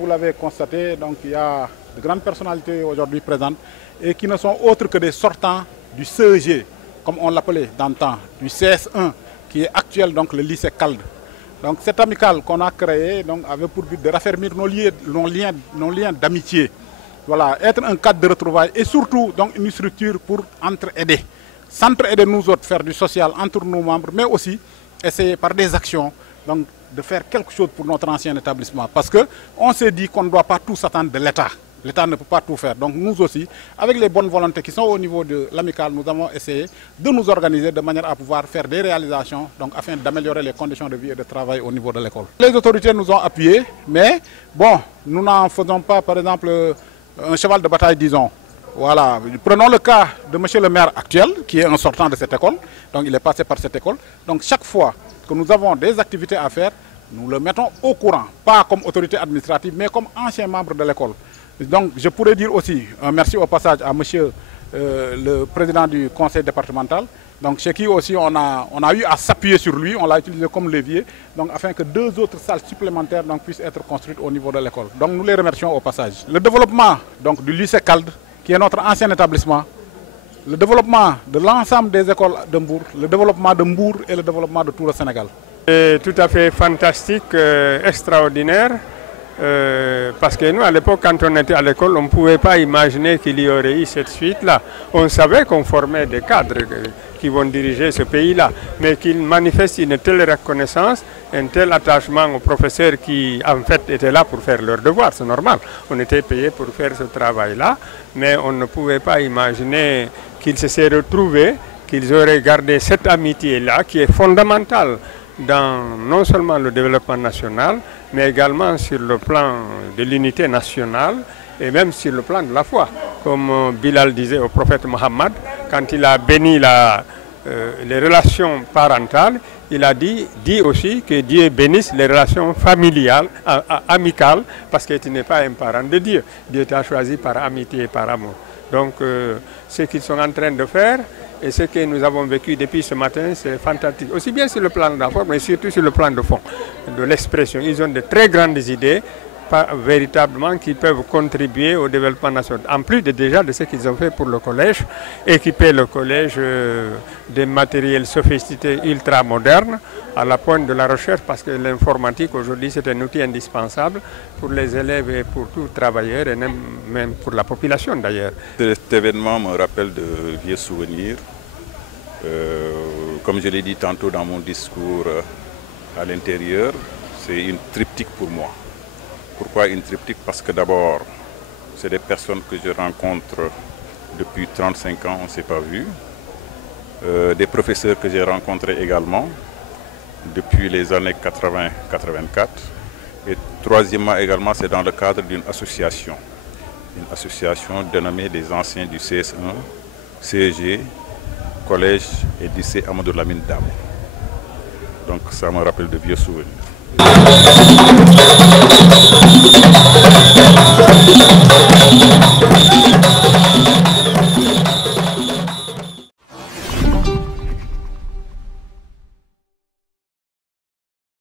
Vous l'avez constaté, donc il y a de grandes personnalités aujourd'hui présentes et qui ne sont autres que des sortants du CEG, comme on l'appelait dans le temps, du CS1, qui est actuel donc le lycée Calde. Donc cette amicale qu'on a créée donc, avait pour but de raffermir nos liens d'amitié. Voilà, être un cadre de retrouvailles et surtout donc une structure pour entraider. S'entraider nous autres, faire du social entre nos membres, mais aussi essayer par des actions donc, de faire quelque chose pour notre ancien établissement. Parce qu'on s'est dit qu'on ne doit pas tout s'attendre de l'État. L'État ne peut pas tout faire. Donc nous aussi, avec les bonnes volontés qui sont au niveau de l'amicale, nous avons essayé de nous organiser de manière à pouvoir faire des réalisations donc, afin d'améliorer les conditions de vie et de travail au niveau de l'école. Les autorités nous ont appuyés, mais bon, nous n'en faisons pas, par exemple, un cheval de bataille, disons. Voilà. Prenons le cas de M. le maire actuel, qui est un sortant de cette école. Donc il est passé par cette école. Donc chaque fois que nous avons des activités à faire, nous le mettons au courant, pas comme autorité administrative, mais comme ancien membre de l'école. Donc je pourrais dire aussi un merci au passage à monsieur le président du conseil départemental, donc chez qui aussi on a eu à s'appuyer sur lui, on l'a utilisé comme levier, donc afin que 2 autres salles supplémentaires donc, puissent être construites au niveau de l'école. Donc nous les remercions au passage. Le développement donc, du lycée Calde, qui est notre ancien établissement, le développement de l'ensemble des écoles de Mbour, le développement de Mbour et le développement de tout le Sénégal. C'est tout à fait fantastique, extraordinaire, parce que nous, à l'époque, quand on était à l'école, on ne pouvait pas imaginer qu'il y aurait eu cette suite-là. On savait qu'on formait des cadres qui vont diriger ce pays-là, mais qu'ils manifestent une telle reconnaissance, un tel attachement aux professeurs qui, en fait, étaient là pour faire leur devoir, c'est normal. On était payé pour faire ce travail-là, mais on ne pouvait pas imaginer qu'ils se seraient retrouvés, qu'ils auraient gardé cette amitié-là, qui est fondamentale dans non seulement le développement national, mais également sur le plan de l'unité nationale et même sur le plan de la foi. Comme Bilal disait au prophète Mohammed, quand il a béni les relations parentales, il a dit aussi que Dieu bénisse les relations familiales, amicales, parce que tu n'es pas un parent de Dieu. Dieu t'a choisi par amitié et par amour. Donc ce qu'ils sont en train de faire et ce que nous avons vécu depuis ce matin, c'est fantastique. Aussi bien sur le plan de la forme, mais surtout sur le plan de fond, de l'expression. Ils ont de très grandes idées, véritablement, qui peuvent contribuer au développement national. En plus déjà de ce qu'ils ont fait pour le collège, équiper le collège de matériels sophistiqués ultra modernes à la pointe de la recherche, parce que l'informatique aujourd'hui c'est un outil indispensable pour les élèves et pour tout travailleur et même pour la population d'ailleurs. Cet événement me rappelle de vieux souvenirs. Comme je l'ai dit tantôt dans mon discours à l'intérieur, c'est une triptyque pour moi. Pourquoi une triptyque? Parce que d'abord, c'est des personnes que je rencontre depuis 35 ans, on ne s'est pas vu. Des professeurs que j'ai rencontrés également depuis les années 80-84. Et troisièmement également, c'est dans le cadre d'une association. Une association dénommée des anciens du CS1, CEG, collège et lycée Amadou Lamine Dabo. Donc ça me rappelle de vieux souvenirs.